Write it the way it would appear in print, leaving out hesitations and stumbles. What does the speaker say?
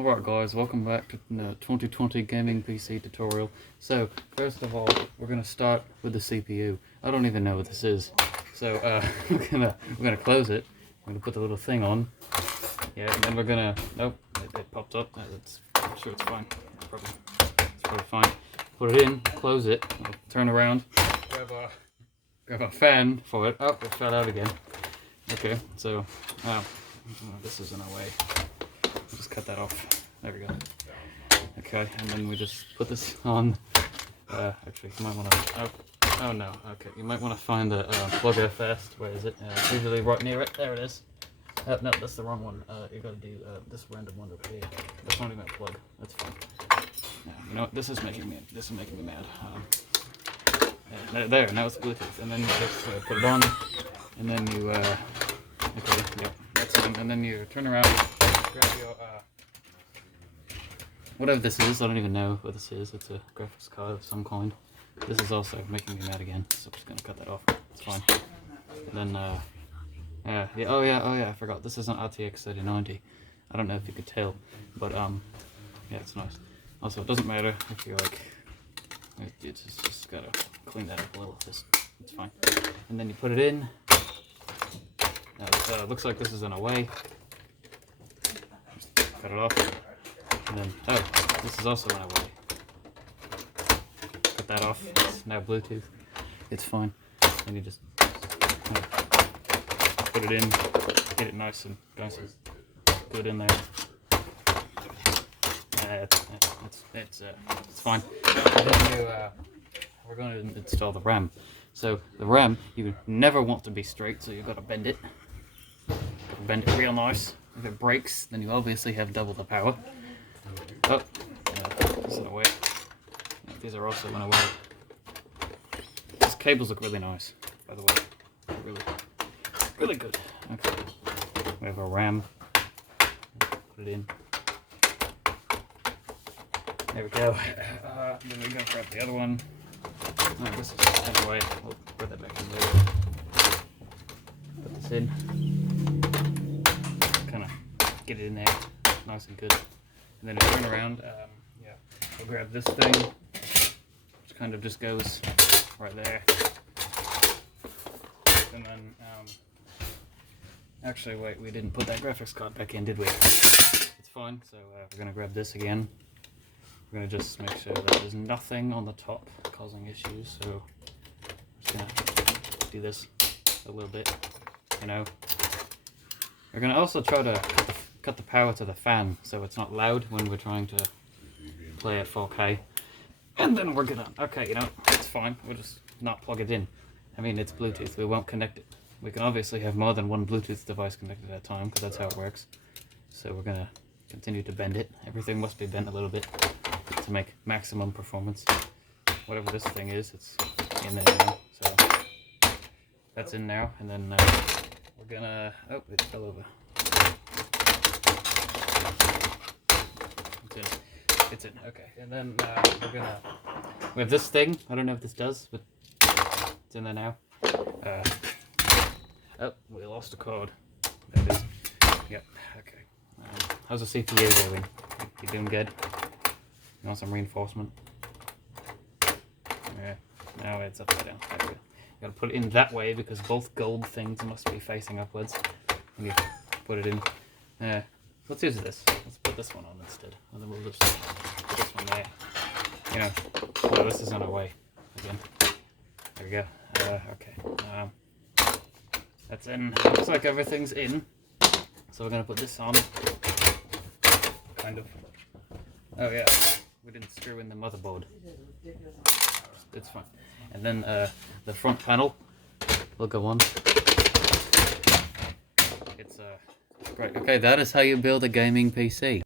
Alright guys, welcome back to the 2020 gaming PC tutorial. So, first of all, we're going to start with the CPU. I don't even know what this is. So, we're gonna close it. I'm going to put the little thing on. Yeah, and then we're going to... Nope, it popped up. I'm sure it's fine. It's probably fine. Put it in, close it, turn around, grab a fan for it. Oh, it fell out again. Okay, so, this is in our way. Just cut that off. There we go. Okay, and then we just put this on. Actually, you might want to. Oh no. Okay, you might want to find the plugger first. Where is it? It's usually right near it. There it is. No, that's the wrong one. You got to do this random one over here. That's not even a plug. That's fine. Yeah, you know what? This is making me mad. There. Now it's Bluetooth, and then you just put it on, and then you. Okay. Yep. That's it. And then you turn around. Grab your, whatever this is, I don't even know what this is. It's a graphics card of some kind. This is also making me mad again, so I'm just gonna cut that off. It's fine. And then, oh yeah, I forgot. This is an RTX 3090. I don't know if you could tell, but yeah, it's nice. Also, it doesn't matter if you're like, it's just gotta clean that up a little. It's fine. And then you put it in. Now, it looks like this is in a way. Cut it off, and then, this is also in a way. Cut that off, it's now Bluetooth, it's fine. And you just put it in, get it nice and good in there. It's fine. And then we're going to install the RAM. So the RAM, you never want to be straight, so you've got to bend it. Bend it real nice. If it breaks, then you obviously have double the power. Oh, this is in a way. Yeah, these are also in a way. These cables look really nice, by the way. Really good. Okay. We have a RAM. Put it in. There we go. Then we're going to grab the other one. No, this is in a way. We'll put that back in there. Put this in. Get it in there, nice and good. And then turn around, we'll grab this thing, which kind of just goes right there. And then, actually wait, we didn't put that graphics card back in, did we? It's fine, so we're going to grab this again. We're going to just make sure that there's nothing on the top causing issues, so I'm just going to do this a little bit, you know. We're going to also try to cut the power to the fan so it's not loud when we're trying to play at 4K. And then we're gonna, okay, you know, it's fine. We'll just not plug it in. I mean, it's Bluetooth. We won't connect it. We can obviously have more than one Bluetooth device connected at a time because that's how it works. So we're gonna continue to bend it. Everything must be bent a little bit to make maximum performance. Whatever this thing is, it's in there now. So that's in now. And then we're gonna, oh, it fell over. It's in, okay. And then we have this thing. I don't know if this does, but it's in there now. Oh, we lost a cord. There it is. Yep, okay. How's the CPU doing? You doing good? You want some reinforcement? Yeah, now it's upside down. There we go. You gotta put it in that way because both gold things must be facing upwards. And you put it in. Let's use this. Let's put this one on instead. And then we'll just put this one there. You know, oh, this is on our way again. There we go. Okay. That's in. Looks like everything's in. So we're going to put this on. Kind of. Oh yeah. We didn't screw in the motherboard. It's fine. And then the front panel will go on. It's great. Okay, that is how you build a gaming PC.